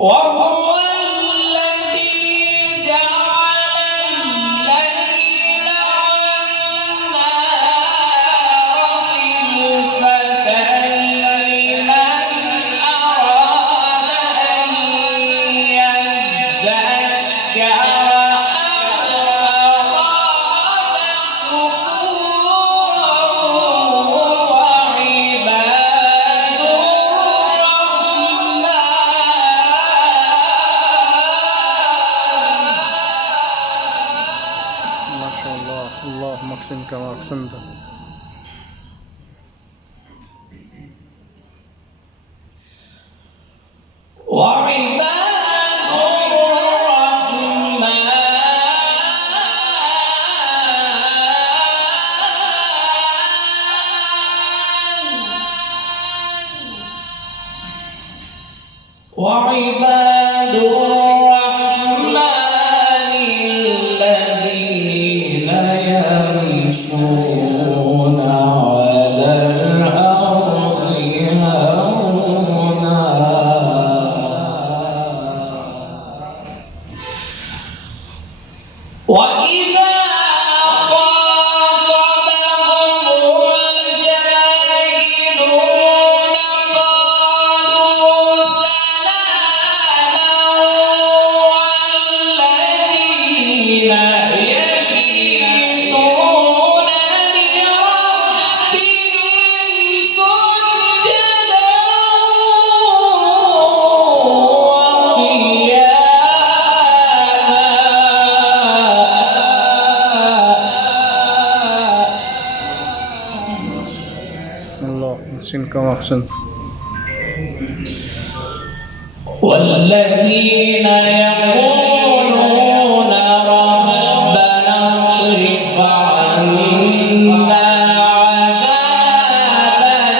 وهو الذي جعل الليل والنهار خلفة لمن أراد أن يذكر أو أراد شكورا وعباد ما شاء الله. اللهم اقسم كما اقسمت. وعباد الرحمن الذين يمشون على الأرض هونا وإذا خاطبهم الجاهلون قالوا سلاما والذين يبيتون لربهم سجدا اللهم اقسم كما اقسمت. والذين يقولون ربنا اصرف عنا عذاب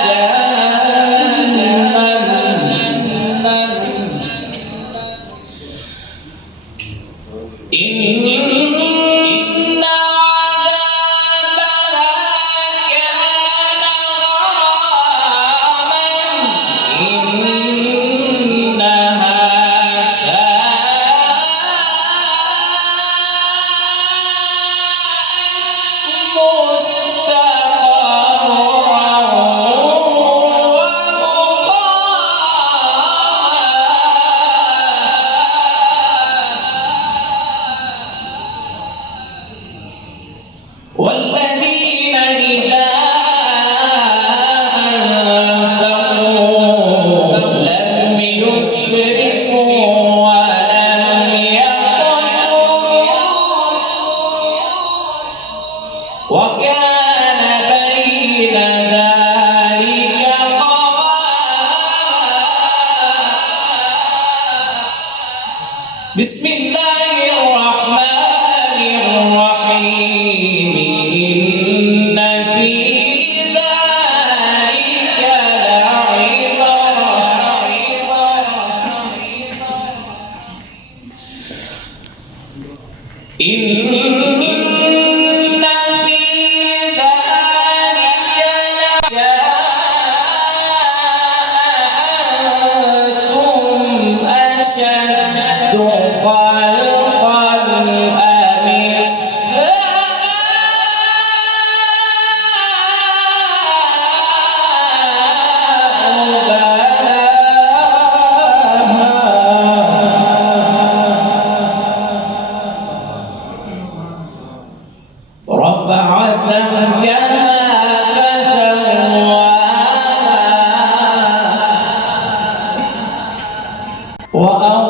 جهنم إن عذابها كان غراما إنها ساءت مستقرا والذين إذا أنفقوا لم يسرفوا ولم يقتروا وكان بين ذلك قواما بسم الله الرحمن الرحيم إن في ذلك لعبرة إن في ذلك أنتم أشد خلقا أم رفع سمكها فسواها